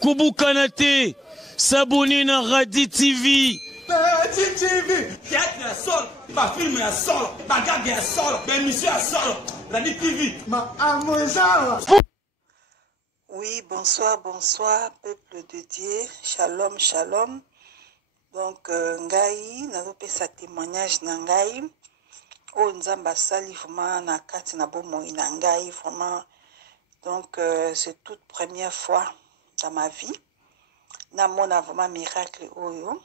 Kubu Kanate, Sabuni na Radi TV. Radi TV. Théâtre à sol, ma film à sol, ma gag à sol, ma émission à sol. Radi TV. Ma amour. Oui, bonsoir, bonsoir, peuple de Dieu. Shalom, shalom. Donc, ngai, nazope sa témoignage na ngai. Oh, nzamba sali vraiment na kati na bomo na ngai vraiment. Donc, c'est toute première fois dans ma vie. Na mona vraiment miracle oyo.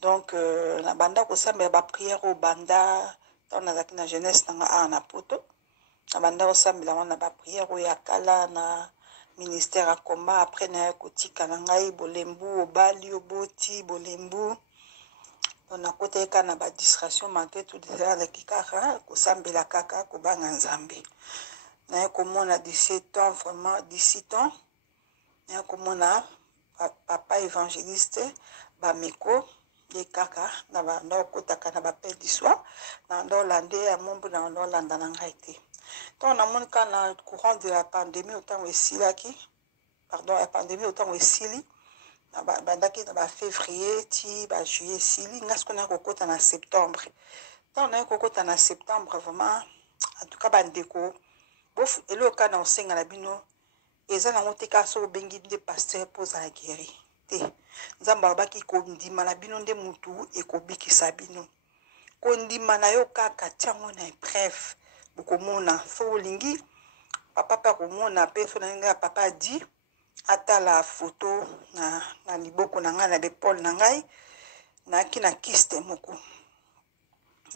Donc, na banda ko samba ba prière au banda dans na jeunesse na na poto. Na banda ko samba na ba prière au yakala na ministère à combat après na kotika na ngai bolembu obali oboti bolembu. On a côté kana ba distraction manqué tout déjà avec kaka ko sambela kaka ko banga nzambe. Na komona 17 ans vraiment 17 ans. Na komona papa évangéliste ba meko de kaka na ba ndo kotaka na ba père du soir na ndo landé à mombu na ndo landa na ngaité. Donc on a mon kana courant de la pandémie autant osilaki pardon la pandémie autant osili na bandaki na ba février ti ba juillet sili ngasko na kokota na septembre. Donc on a kokota na septembre vraiment en tout cas bandeko bof elo kana osenga na bino eza na ngoteka so bengi de pasteur pour za guéri te nzamba baki ko ndima na bino nde mutu e ko bikisa bino ko ndima na yo kaka tiango na bref bokomona so lingi papa pa komona pe so na nga papa di ata la photo na liboko na nga na l'épaule na ngai na kina kiste moko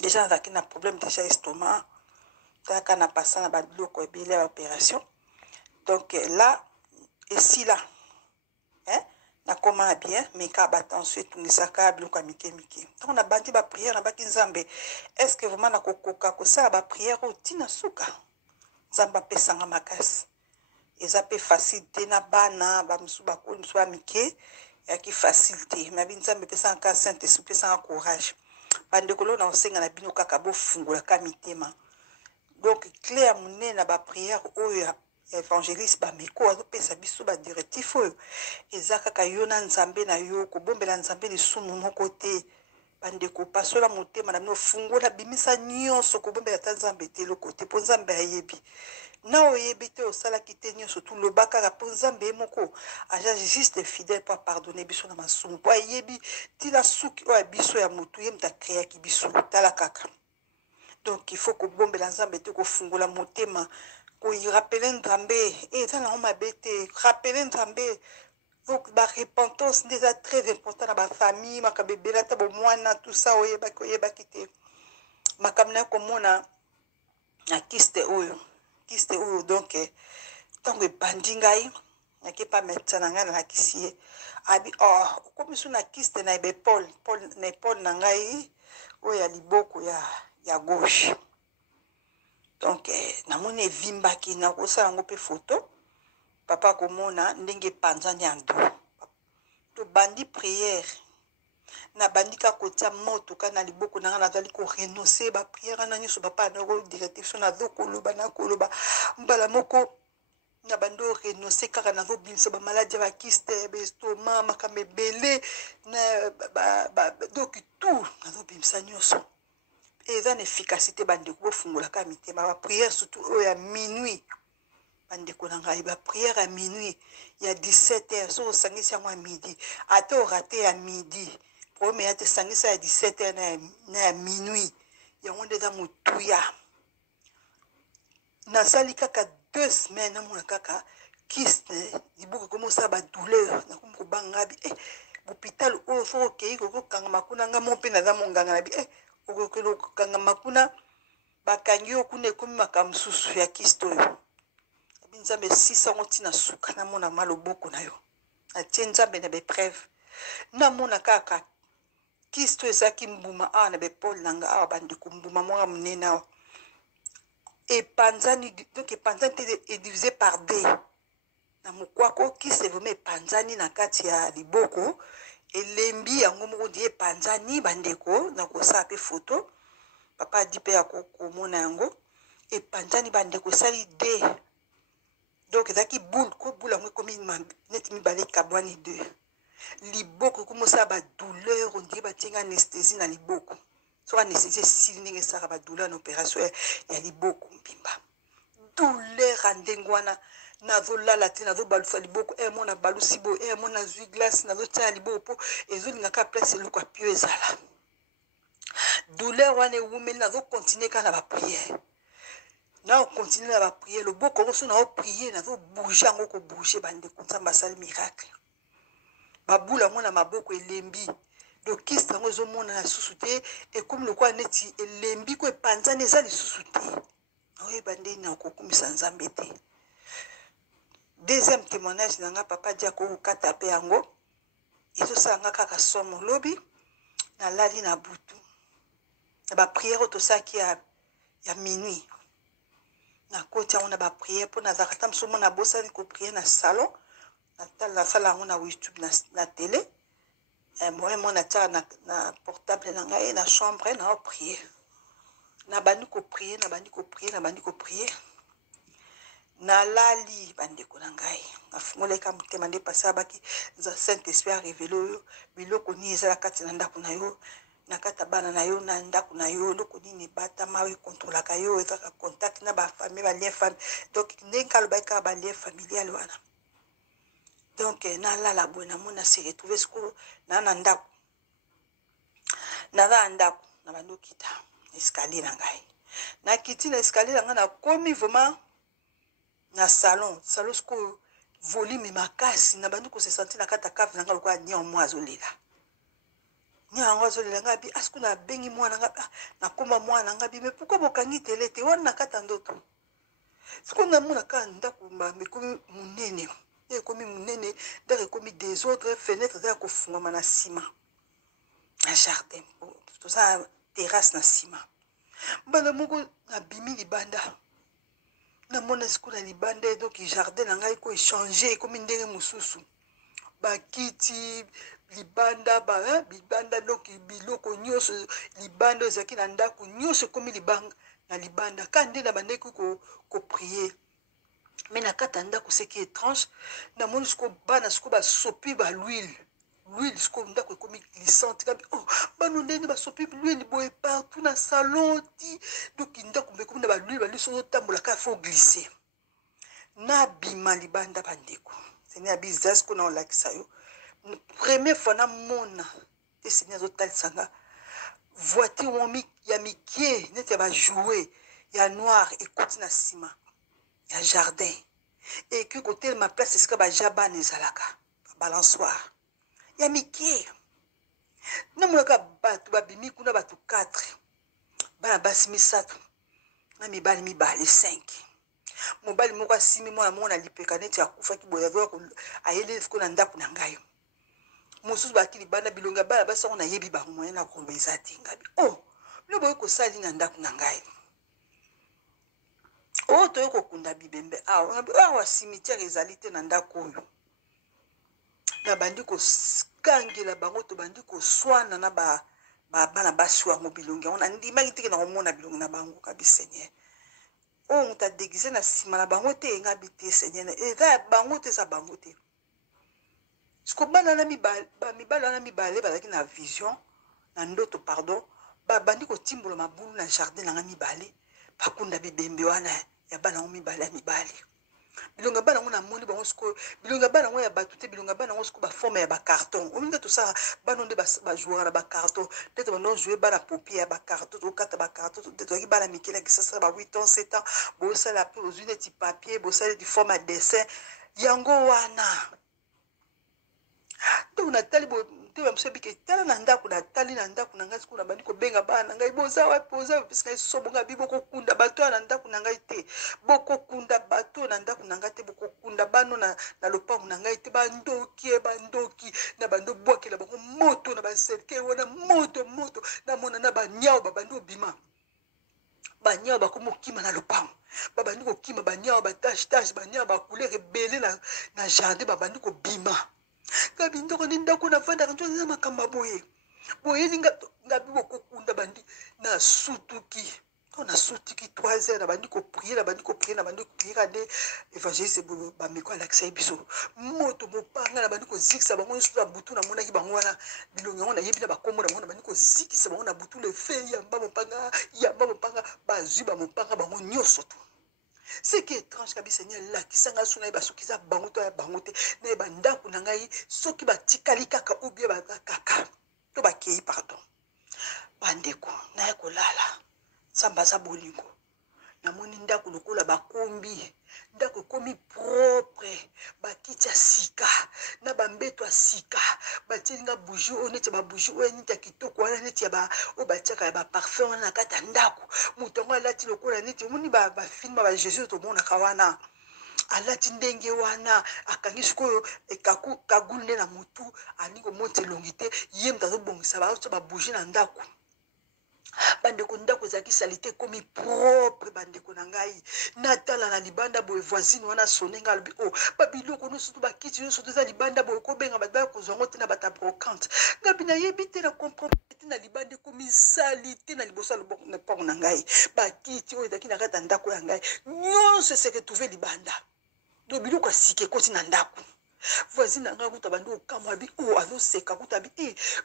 déjà za kina problème déjà estomac taka na passa na ba biloko ebele opération donc là et si là hein na comment bien mais ka batanso tout ni saka biloko mike mike donc on a bandi ba prière na ba kinzambe est-ce que vraiment na kokoka ko ça ba prière au tina suka zamba pesanga makasi eza pe facilité na bana ba musuba ko musuba mike ya ki facilité ma binzambe pesa ka saint esprit pesa courage bande ko na osenga na bino kaka bo fungula ka mitema donc clair mune na ba prière oyo évangéliste ba meko azo pesa biso ba directif oyo eza kaka yo na nzambe na yo ko bombela nzambe lisumu moko te bande ko pasola motema na bino fungula bimisa nyonso ko bombela ta nzambe te lo côté po nzambe ayebi na oyebi te osala kitenyo surtout le baka po nzambe moko aja juste fidèle pour pardonner biso na masumu po ayebi tila suki o biso ya mutu ye mta créer ki biso tala kaka. Donc il faut que bombela nzambe te ko fungula motema ko y rappeler nzambe et ça na ma bête rappeler nzambe. Donc la repentance déjà très important dans ma famille ma kabebela ta bo mwana tout ça oyeba kite makamna ko mona na kiste oyo donc tant que bandingai na ke pas médecin nga na kisie abi oh comme sur na kiste na be Paul na ngai oyo ya liboko ya gauche donc na mone vimba ki na ko sa ngo pe photo papa komona ndenge panzani ando to bandi prière na bandika kotia moto kana liboko na ngana zali ko renoncer ba prière na nyoso papa na ko directif so na zokoloba na koloba mbala moko na bando renoncer kaka na zo bimisa ba maladie ba kiste ba estomac makame belé na donc tout na zo bimisa nyoso et ça efficacité bande ko fungula ka mitema ba prière surtout au ya minuit bande ko na ngai ba prière à minuit il y a 17h so sangisi à midi ata raté à midi premier ate sangisa à 17h na minuit ya onde za mutuya na sali kaka 2 semaines na mona kaka kiste dibuko comme ça ba douleur na ko bangabi hôpital o fo ke ko kanga makuna nga mo pe na za monganga na bi okokelo kanga makuna bakangi okune komi makamsusu ya kisto yo binzambe 600 tina suka na mona maloboko na yo atie nzambe na bepreuve na mona kaka kisto ezaki mbuma na bepole nanga awa bandi kumbuma mwa munena epanzani donc epanzani est divisé par 2 na mukwako kiste vraiment epanzani na kati ya liboko elembi yango moko die panzani bandeko na kosa pe photo papa di pe ya komona yango et panzani bande ko sali de donc ezaki boule ko boule yango ekomi neti mibale kabwani de liboko ekomosa badouleur ondire batienga anesthésie na liboko soki anesthésie esili ndenge esaka badouleur na opération ya liboko mbimba douleur ya ndenge wana nazolala te nazobalusa liboko emo na balusi boye emo nazwi glace nazotia na liboko mpo ezolingaka place eloko ya pio ezala douleur wana ewumeli nazokontinue kaka na bapriere naokontinue na bapriere loboko yango so naopriere nazobouge yango kobouge bandeko nzambe asali miracle babula yango na maboko elembi dokiste yango ezomona na lisusu te ekomi lokola neti elembi ko epanzani eza lisusu te naoyeba ndeni na okokumisa nzambe te. Deuxième témoignage nanga papa dia ko kata pe yango ezosanga kaka somo lobi na lali na butu na ba prière to saki ya minuit na koti yango na ba prière po na zakata msomo na bosali ko prière na salon na sala yango na YouTube na télé moi na tia na portable na ngai na chambre na prière na bandi ko prier na bandi ko prier na bandi ko prier na lali bandeko na ngai afungoleka mutema nde pasa baki za Saint Esprit révélé biloko ni ezala kati na ndako na yo na kata bana na yo na ndako na yo loko nini bata mawe contrôlaka yo ezaka contact na ba famille ba lien famille donc nekalo ba ba lien familial wana donc na lala bona mona se retrouver siko na ndako na ndako na bando kita escalier na ngai na kiti na escalier nga na komi vraiment na salon sko volume makasi na bandi ko se sentir na kata kave na nga lokwa nyo mwa azolela nyango azolela nga bi asku na bengi mwana nga na koma mwana nga bi mais pourquoi bokangi tele te wana kata ndoto siko na muna ka ndako me komi munene e komi munene ndako komi des autres fenêtres za ko fungama na ciment na jardin tout ça terrasse na ciment bana moko na bimi libanda na mona siku na libanda donc jardin na ngai ko échanger comme ndenge mususu bakiti libanda libanda donc biloko nyonso libanda ezaki na ndako nyonso komi libanga na libanda kande na bande ko prier mais na kata ndako c'est qui étrange na mona siku bana siku ba sopi ba l'huile sko ndako komi glissante kabi oh bano ndeni ba sopi l'huile boye partout na salon ti donc ndako mbe komi na ba l'huile ba liso tambola ka faut glisser na bima libanda bandeko seigneur abizas ko na olakisa yo première fois na mona te seigneur zotalsanga voiture womi ya mikie nete ba jouer ya noir ekoti na ciment ya jardin et que côté ma place est-ce que ba jabane ezalaka balançoire ya mikie na mulaka batu babimi kuna batu 4 bana basi misato na mibali mibali 5 mobali moko asimi mwana lipeka neti akufa kiboya vyo ayele fiko na ndako na ngai mususu bakili bana bilonga bana basa ona yebi ba moyen na kolobeza tingabi oh lobo ko sali na ndako na ngai oh to yoko kunda bibembe wa cimetière ezalite na ndako oyo na bandi ko kangela bango to bandi ko swana na bana basi wa mobilongi on andima kitike na komona bilongi na bango kabi seigneur on t'a déguisé na sima na bango te nga bité seigneur eza bango te za bango te sko bana na mibala na mibale bazaki na vision na ndoto pardon bandi ko timbolo mabulu na jardin na mibale bakunda bibembe wana ya bana mibale bilonga bana ngona moni bango sko bilonga bana ngo ya batute bilonga bana ngo sko ba forme ya ba carton o minga to sa bana nde ba jouer ba carton peut-être bana jouer bana papier ya ba carton to kata ba carton peut-être ki bana mikela ki ça ba 8 ans 7 ans bo ça la pour une petit papier bo ça du forme à dessin yango wana to na tali bo te ba msebi ke tala na ndako na tali na ndako na ngai siku na bandi ko benga bana ngai boza wa poza piska sobo nga bibo ko kunda bato na ndako na ngai te boko kunda bato na ndako na ngai te boko kunda bano na lopango na ngai te bandoki na bando boki la bako moto na ba serke wana moto na mona na banyao babando bima banyao bako mokima na lopango babandi ko kima banyao ba tache banyao ba couleur rebelle na jardin babandi ko bima kabi ndoko ndako na fanda kanto za makamba boye linga ngabi boko kunda bandi na sutuki on a sauté qui 3 heures, on a prié, on a prié, on a prié, évangéliste ba meko Alexei biso. Moto mopanga na bandi ko zikisa bango nsusu na butu na mona ki bango wana bilongo na yebi na bakombo na mona bandi ko zikisa bango na butu le fe yamba mopanga bazwi ba mopanga bango nyoso to. Ce qui est étrange kabi Seigneur là qui sanga suna ba sokiza bango to ya bango te na ba ndako na ngai soki ba tikali kaka ou bien ba kaka to ba kei pardon. Bandeko na ya kolala sambaza bolingo namoni ndako lokola bakombi ndako komi propre bakiti ya sika na bambeto ya sika batilinga bougie oyo neti ya babougie oyo neti ya kitoko wana neti ya oyo batiaka ya baparfum wana na kati ya ndako moto yango alati lokola neti omoni bafilme ba jésus tomonaka wana alati ndenge wana akangi sikoyo kagulu nde na motu alingi komota elongi te ye moto azobongisa baotia babougie na ndako bandeko ndako ezalaki salite komi propre bandeko na ngai natala na libanda boye voisine wana sone ngai alobi o babiloko nyonso to bakiti nyonso to eza libanda boye kobenga bato baya kozwa yango te na bata brocante ngabi nayebi te na comprendre te na libanda ekomi salite na liboso ya loboko na ngai bakiti oyo ezalaki na kati ya ndako ya ngai nyonso eseke trouve libanda do biloko ya sika ekoti na ndako voisine nanga kuta bandi okamwa bi o azoseka kuta bi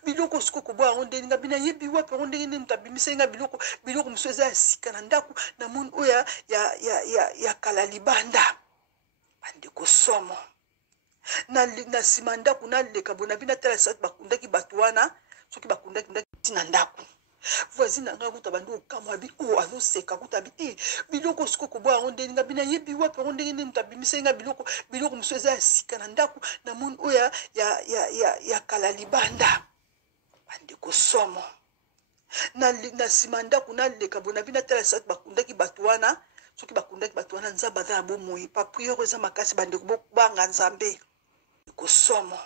biloko siko ko bwa onde nga bina yebi wapi onde ngene mutabimisa nga biloko muso eza sika na ndako na mun oya ya kala libanda bandi ko somo na sima ndako na leka bona bina tala sat bakundaki batuana soki bakundaki ndaki na ndako voisine nanga kuta bandi okamwa bi o azoseka kuta bi biloko siko ko bwa onde nga bina yebi wapi onde ngene mutabimisa nga biloko muso eza sika na ndako na mun oya ya kala libanda bandi ko somo na sima ndako na leka bona bina tala sat bakundaki batuana soki bakundaki batuana nzamba za bomoi pa prière eza makasi bandi ko banga nzambe ko somo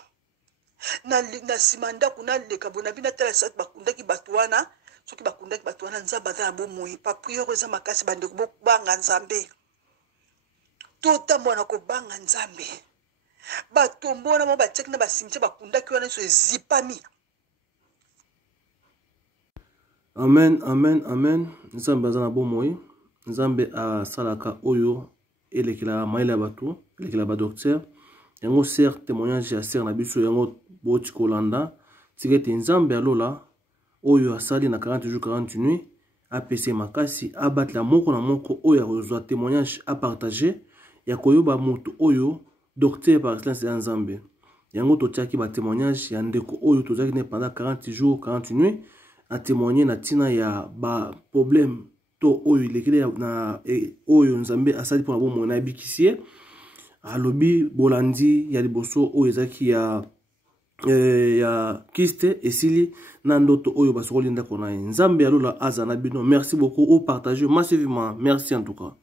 na sima ndako na leka bona bina tala sat bakundaki batuana soki bakundaki batuana nzamba za bomoi pa prière eza makasi bandi ko banga nzambe totambola ko banga nzambe batombona mo batiaki na basimtia bakundaki wana so ezipami. Amen, amen, amen. Nzambe aza na bomoi. Nzambe asalaka oyo elekela maila batu, elekela ba docteur. Yango ser témoignage ya ser na biso yango boti kolanda. Tikete Nzambe alola oyo asali na 40 jours 40 nuits. APC makasi abatla moko na moko oyo kozwa témoignage à partager. Ya koyoba moto oyo docteur par excellence ya Nzambe. Yango totiaki ba témoignage ya ndeko oyo tozaki ne pendant 40 jours 40 nuits a témoigner na tina ya ba problème to oyo lekele na oyo Nzambe asali pona bomo na bikisie alobi bolandi ya liboso oyo ezaki ya kiste esili na ndoto oyo basokoli ndako na Nzambe alola azana bino. Merci beaucoup au partager massivement. Merci en tout cas.